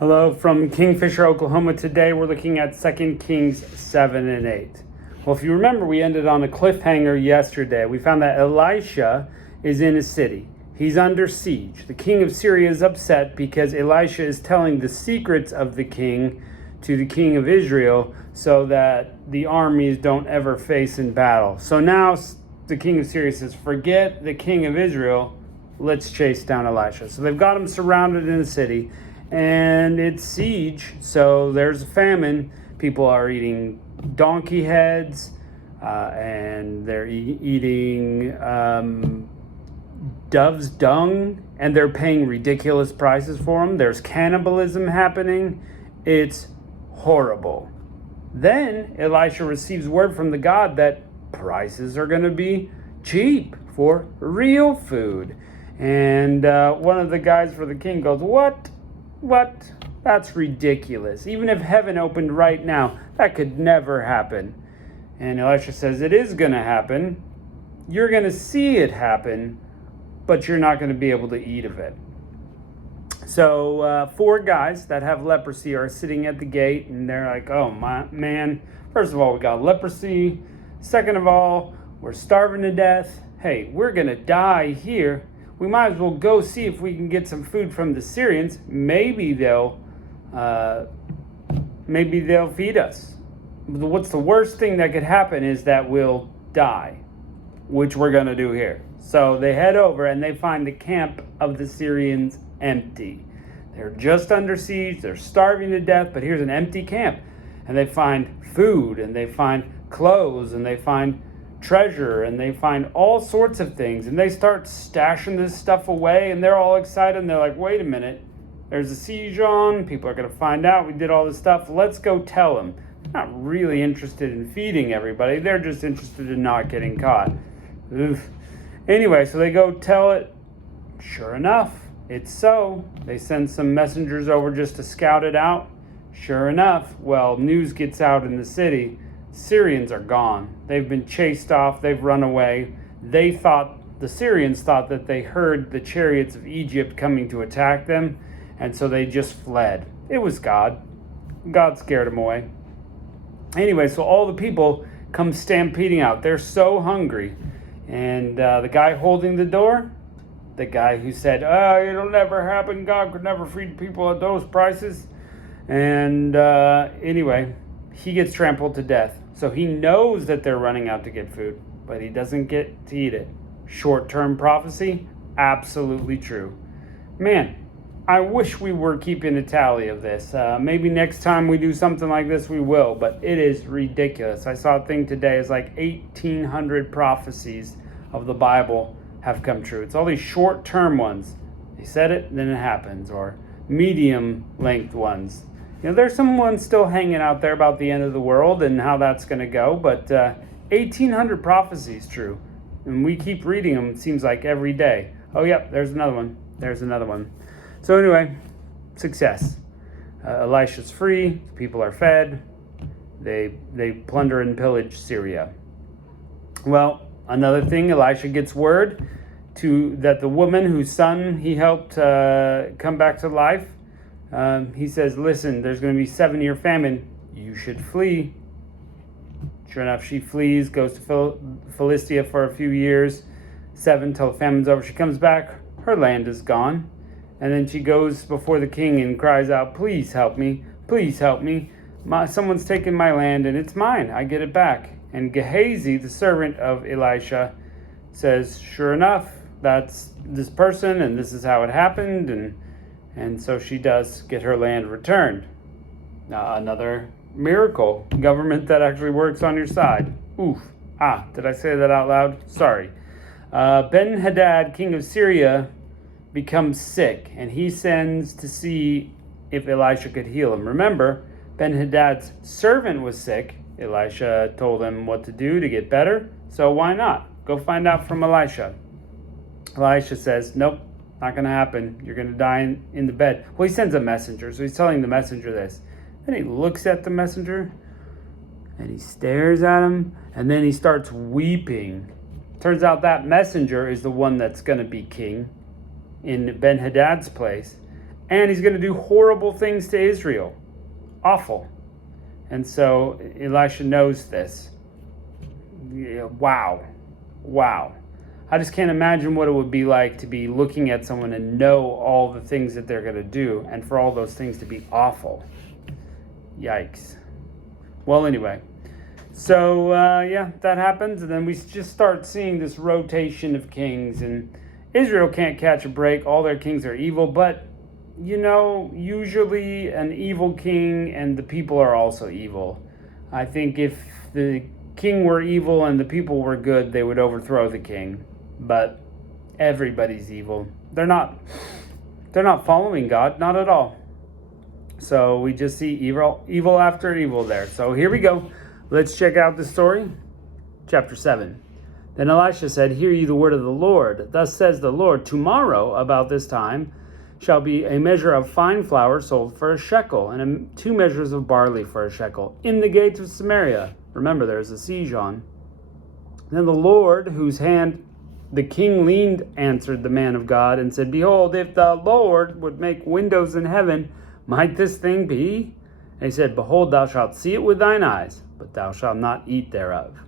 Hello from Kingfisher, Oklahoma. Today we're looking at 2 Kings 7 and 8. Well, if you remember, we ended on a cliffhanger yesterday. We found that Elisha is in a city. He's under siege. The king of Syria is upset because Elisha is telling the secrets of the king to the king of Israel so that the armies don't ever face in battle. So now the king of Syria says, forget the king of Israel, let's chase down Elisha. So they've got him surrounded in the city. And it's siege, so there's a famine. People are eating donkey heads, and they're eating dove's dung, and they're paying ridiculous prices for them. There's cannibalism happening. It's horrible. Then Elisha receives word from the God that prices are going to be cheap for real food. And one of the guys for the king goes, What? That's ridiculous. Even if heaven opened right now, that could never happen. And Elisha says, it is going to happen. You're going to see it happen, but you're not going to be able to eat of it. So 4 guys that have leprosy are sitting at the gate, and they're like, oh, man, first of all, we got leprosy. Second of all, we're starving to death. Hey, we're going to die here. We might as well go see if we can get some food from the Syrians. Maybe they'll feed us. What's the worst thing that could happen is that we'll die, which we're going to do here. So they head over and they find the camp of the Syrians empty. They're just under siege. They're starving to death, but here's an empty camp. And they find food, and they find clothes, and they find treasure, and they find all sorts of things, and they start stashing this stuff away, and they're all excited, and they're like, wait a minute, there's a siege on, people are going to find out we did all this stuff, let's go tell them. They're not really interested in feeding everybody, they're just interested in not getting caught. Oof. Anyway, so they go tell it. Sure enough, it's so. They send some messengers over just to scout it out. Sure enough, well, news gets out in the city. Syrians are gone. They've been chased off. They've run away. The Syrians thought that they heard the chariots of Egypt coming to attack them, and so they just fled. It was God. God scared them away. Anyway, so all the people come stampeding out. They're so hungry. And the guy holding the door, the guy who said, it'll never happen. God could never feed people at those prices. And anyway, he gets trampled to death. So he knows that they're running out to get food, but he doesn't get to eat it. Short-term prophecy, absolutely true. Man, I wish we were keeping a tally of this. Maybe next time we do something like this, we will, but it is ridiculous. I saw a thing today, it's like 1,800 prophecies of the Bible have come true. It's all these short-term ones. They said it, then it happens, or medium-length ones. You know, there's some ones still hanging out there about the end of the world and how that's going to go, but 1,800 prophecies true. And we keep reading them, it seems like, every day. Oh, yep, there's another one. There's another one. So anyway, success. Elisha's free. People are fed. They plunder and pillage Syria. Well, another thing, Elisha gets word that the woman whose son he helped come back to life, he says, listen, there's going to be 7-year famine. You should flee. Sure enough, she flees, goes to Philistia for a few years, 7 till the famine's over. She comes back, her land is gone. And then she goes before the king and cries out, please help me, please help me. Someone's taken my land and it's mine, I get it back. And Gehazi, the servant of Elisha, says, sure enough, that's this person and this is how it happened. And so she does get her land returned. Another miracle. Government that actually works on your side. Oof. Did I say that out loud? Sorry. Ben-Hadad, king of Syria, becomes sick, and he sends to see if Elisha could heal him. Remember, Ben-Hadad's servant was sick. Elisha told him what to do to get better, so why not? Go find out from Elisha. Elisha says, nope, not going to happen. You're going to die in the bed. Well, he sends a messenger, so he's telling the messenger this. Then he looks at the messenger, and he stares at him, and then he starts weeping. Turns out that messenger is the one that's going to be king in Ben-Hadad's place. And he's going to do horrible things to Israel. Awful. And so Elisha knows this. Yeah, wow. I just can't imagine what it would be like to be looking at someone and know all the things that they're going to do, and for all those things to be awful. Yikes. Well, anyway. So, that happens, and then we just start seeing this rotation of kings, and Israel can't catch a break. All their kings are evil, but, usually an evil king and the people are also evil. I think if the king were evil and the people were good, they would overthrow the king. But everybody's evil. They're not following God, not at all. So we just see evil after evil there. So here we go. Let's check out the story. Chapter 7. Then Elisha said, "Hear ye the word of the Lord. Thus says the Lord, tomorrow about this time shall be a measure of fine flour sold for a shekel, and 2 measures of barley for a shekel, in the gates of Samaria." Remember, there's a siege on. Then the Lord, whose hand the king leaned, answered the man of God, and said, "Behold, if the Lord would make windows in heaven, might this thing be?" And he said, "Behold, thou shalt see it with thine eyes, but thou shalt not eat thereof."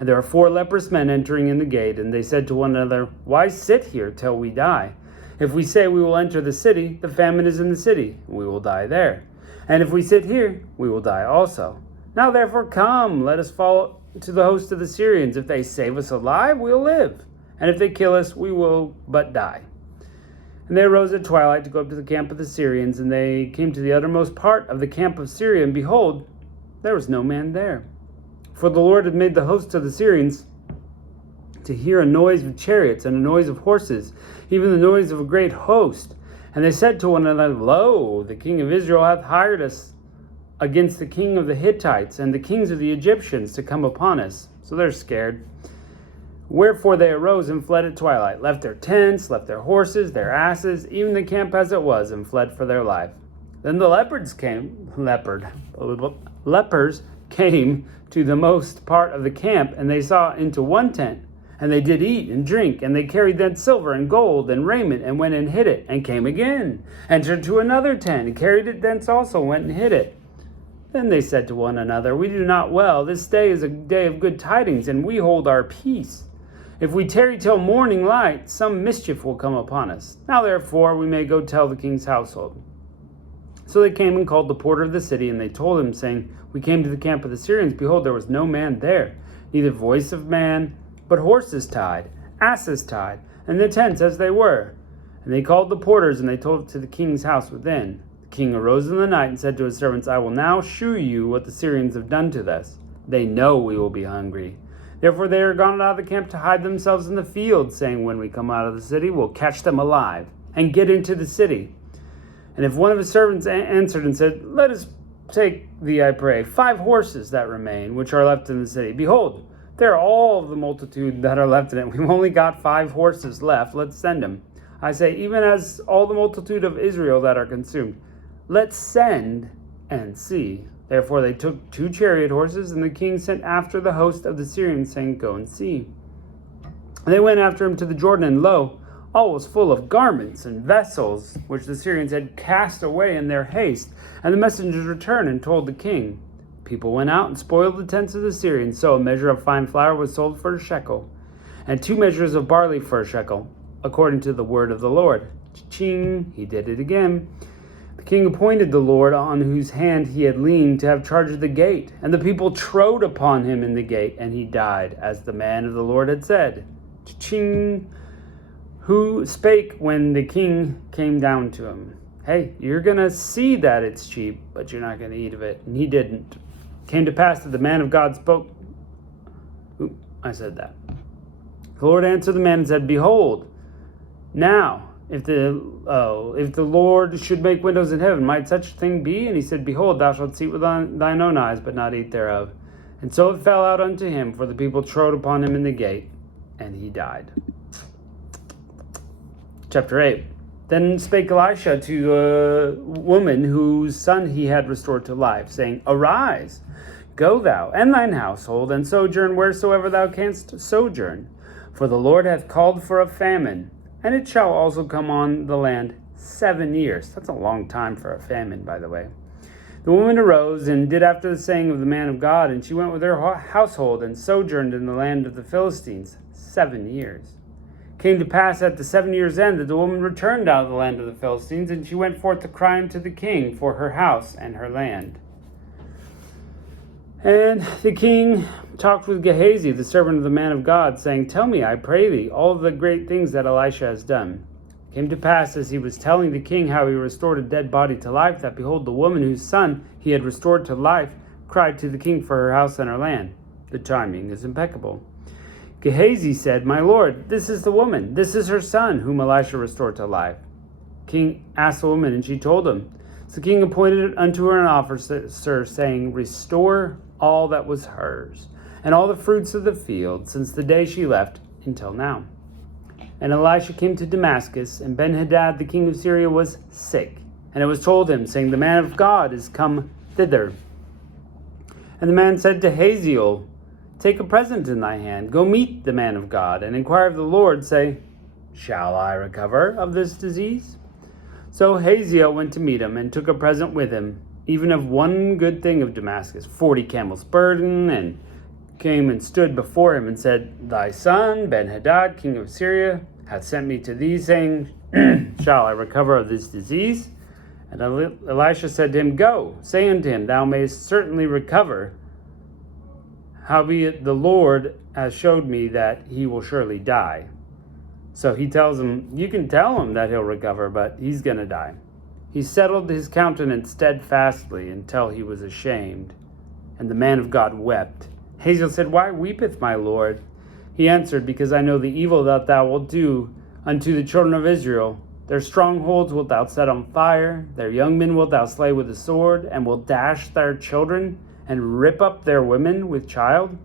And there were 4 leprous men entering in the gate, and they said to one another, "Why sit here till we die? If we say we will enter the city, the famine is in the city, and we will die there. And if we sit here, we will die also. Now therefore come, let us fall to the host of the Syrians. If they save us alive, we'll live. And if they kill us, we will but die." And they arose at twilight to go up to the camp of the Syrians, and they came to the uttermost part of the camp of Syria, and behold, there was no man there. For the Lord had made the host of the Syrians to hear a noise of chariots and a noise of horses, even the noise of a great host. And they said to one another, "Lo, the king of Israel hath hired us against the king of the Hittites and the kings of the Egyptians to come upon us." So they're scared. Wherefore they arose and fled at twilight, left their tents, left their horses, their asses, even the camp as it was, and fled for their life. Then the lepers came to the most part of the camp, and they saw into one tent, and they did eat and drink, and they carried thence silver and gold and raiment, and went and hid it, and came again, entered to another tent, and carried it thence also, went and hid it. Then they said to one another, "We do not well. This day is a day of good tidings, and we hold our peace. If we tarry till morning light, some mischief will come upon us. Now therefore we may go tell the king's household." So they came and called the porter of the city, and they told him, saying, "We came to the camp of the Syrians. Behold, there was no man there, neither voice of man, but horses tied, asses tied, and the tents as they were." And they called the porters, and they told it to the king's house within. The king arose in the night and said to his servants, "I will now shew you what the Syrians have done to us. They know we will be hungry. Therefore they are gone out of the camp to hide themselves in the field, saying, when we come out of the city, we'll catch them alive and get into the city." And if one of his servants answered and said, "Let us take thee, I pray, 5 horses that remain, which are left in the city. Behold, they're all the multitude that are left in it. We've only got 5 horses left. Let's send them. I say, even as all the multitude of Israel that are consumed. Let's send and see." Therefore they took 2 chariot horses, and the king sent after the host of the Syrians, saying, "Go and see." And they went after him to the Jordan, and lo, all was full of garments and vessels, which the Syrians had cast away in their haste. And the messengers returned and told the king. People went out and spoiled the tents of the Syrians. So a measure of fine flour was sold for a shekel, and 2 measures of barley for a shekel, according to the word of the Lord. Cha-ching, he did it again. The king appointed the Lord, on whose hand he had leaned, to have charge of the gate. And the people trode upon him in the gate, and he died, as the man of the Lord had said. Cha-ching. Who spake when the king came down to him? Hey, you're going to see that it's cheap, but you're not going to eat of it. And he didn't. It came to pass that the man of God spoke. I said that. The Lord answered the man and said, "Behold, now, if the Lord should make windows in heaven, might such a thing be?" And he said, "Behold, thou shalt see it with thine own eyes, but not eat thereof." And so it fell out unto him, for the people trode upon him in the gate, and he died. Chapter 8. Then spake Elisha to a woman whose son he had restored to life, saying, "Arise, go thou and thine household, and sojourn wheresoever thou canst sojourn. For the Lord hath called for a famine, and it shall also come on the land 7 years. That's a long time for a famine, by the way. The woman arose and did after the saying of the man of God, and she went with her household and sojourned in the land of the Philistines 7 years. It came to pass at the 7 years' end that the woman returned out of the land of the Philistines, and she went forth to cry unto the king for her house and her land. And the king talked with Gehazi, the servant of the man of God, saying, Tell me, I pray thee, all the great things that Elisha has done. It came to pass, as he was telling the king how he restored a dead body to life, that behold, the woman whose son he had restored to life cried to the king for her house and her land. The timing is impeccable. Gehazi said, My lord, this is the woman, this is her son, whom Elisha restored to life. King asked the woman, and she told him. So the king appointed unto her an officer, saying, Restore all that was hers, and all the fruits of the field, since the day she left until now. And Elisha came to Damascus, and Benhadad the king of Syria was sick. And it was told him, saying, The man of God is come thither. And the man said to Hazael, Take a present in thy hand, go meet the man of God, and inquire of the Lord, say, Shall I recover of this disease? So Hazael went to meet him, and took a present with him, even of one good thing of Damascus, 40 camels' burden, and came and stood before him, and said, Thy son, Benhadad, king of Syria, hath sent me to thee, saying, Shall I recover of this disease? And Elisha said to him, Go, say unto him, Thou mayest certainly recover. Howbeit the Lord has showed me that he will surely die. So he tells him, You can tell him that he'll recover, but he's going to die. He settled his countenance steadfastly until he was ashamed. And the man of God wept. Hazael said, Why weepeth my Lord? He answered, Because I know the evil that thou wilt do unto the children of Israel. Their strongholds wilt thou set on fire, their young men wilt thou slay with the sword, and wilt dash their children, and rip up their women with child.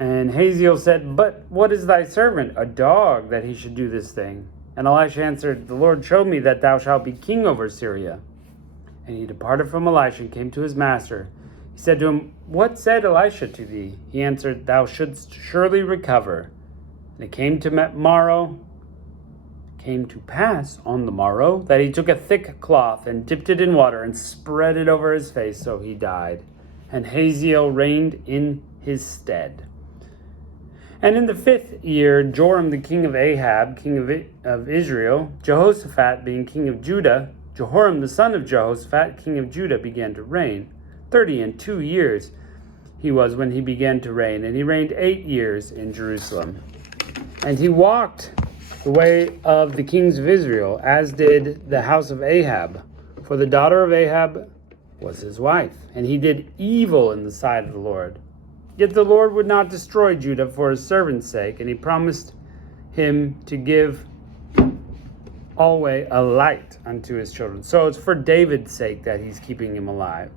And Hazael said, But what is thy servant, a dog, that he should do this thing? And Elisha answered, The Lord showed me that thou shalt be king over Syria. And he departed from Elisha and came to his master. He said to him, What said Elisha to thee? He answered, Thou shouldst surely recover. And it came to pass on the morrow that he took a thick cloth and dipped it in water and spread it over his face, so he died. And Hazael reigned in his stead. And in the 5th year, Joram the king of Ahab, king of Israel, Jehoshaphat being king of Judah, Jehoram the son of Jehoshaphat, king of Judah, began to reign. 32 years he was when he began to reign, and he reigned 8 years in Jerusalem. And he walked the way of the kings of Israel, as did the house of Ahab, for the daughter of Ahab was his wife, and he did evil in the sight of the Lord. Yet the Lord would not destroy Judah for his servant's sake, and he promised him to give always a light unto his children. So it's for David's sake that he's keeping him alive.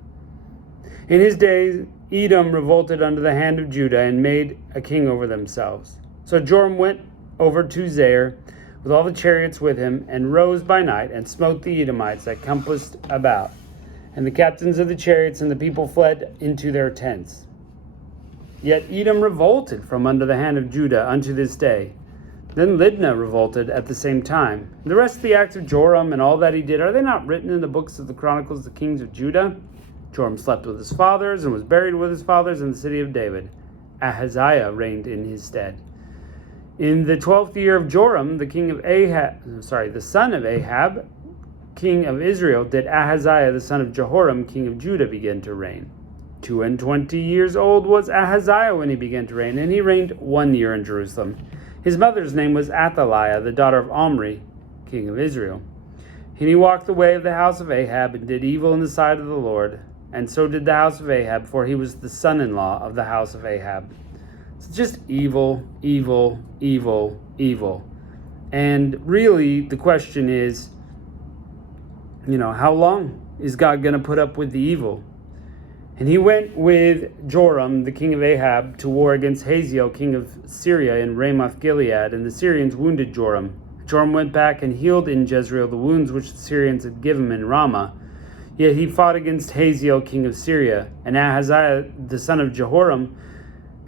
In his days, Edom revolted under the hand of Judah and made a king over themselves. So Joram went over to Zair with all the chariots with him, and rose by night, and smote the Edomites that compassed about. And the captains of the chariots and the people fled into their tents. Yet Edom revolted from under the hand of Judah unto this day. Then Libnah revolted at the same time. The rest of the acts of Joram and all that he did, are they not written in the books of the Chronicles of the kings of Judah? Joram slept with his fathers and was buried with his fathers in the city of David. Ahaziah reigned in his stead. In the 12th year of Joram, the son of Ahab, king of Israel, did Ahaziah the son of Jehoram, king of Judah, begin to reign. 22 years old was Ahaziah when he began to reign, and he reigned 1 year in Jerusalem. His mother's name was Athaliah, the daughter of Omri, king of Israel. And he walked the way of the house of Ahab, and did evil in the sight of the Lord, and so did the house of Ahab, for he was the son-in-law of the house of Ahab. It's just evil, evil, evil, evil. And really, the question is, how long is God going to put up with the evil? And he went with Joram, the king of Ahab, to war against Hazael, king of Syria, in Ramoth Gilead, and the Syrians wounded Joram. Joram went back and healed in Jezreel the wounds which the Syrians had given him in Ramah. Yet he fought against Hazael, king of Syria, and Ahaziah, the son of Jehoram,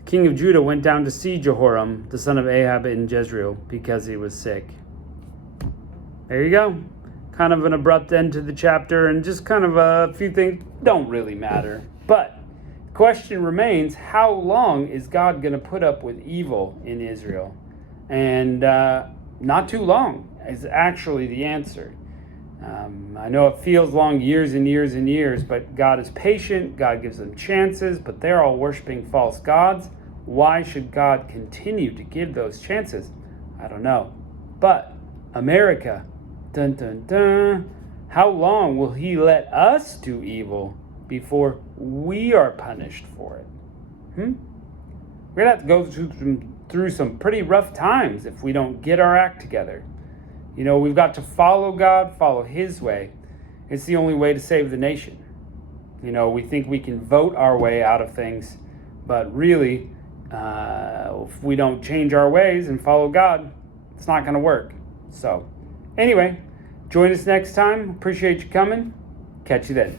king of Judah, went down to see Jehoram, the son of Ahab, in Jezreel, because he was sick. there you go. Kind of an abrupt end to the chapter, and just kind of a few things don't really matter. But the question remains, how long is God going to put up with evil in Israel? And not too long is actually the answer. I know it feels long, years and years and years, but God is patient. God gives them chances, but they're all worshiping false gods. Why should God continue to give those chances? I don't know. But America, dun dun dun, how long will he let us do evil before we are punished for it? We're going to have to go through some pretty rough times if we don't get our act together. You know, we've got to follow God, follow his way. It's the only way to save the nation. You know, we think we can vote our way out of things, but really, if we don't change our ways and follow God, it's not going to work. So, anyway, join us next time. Appreciate you coming. Catch you then.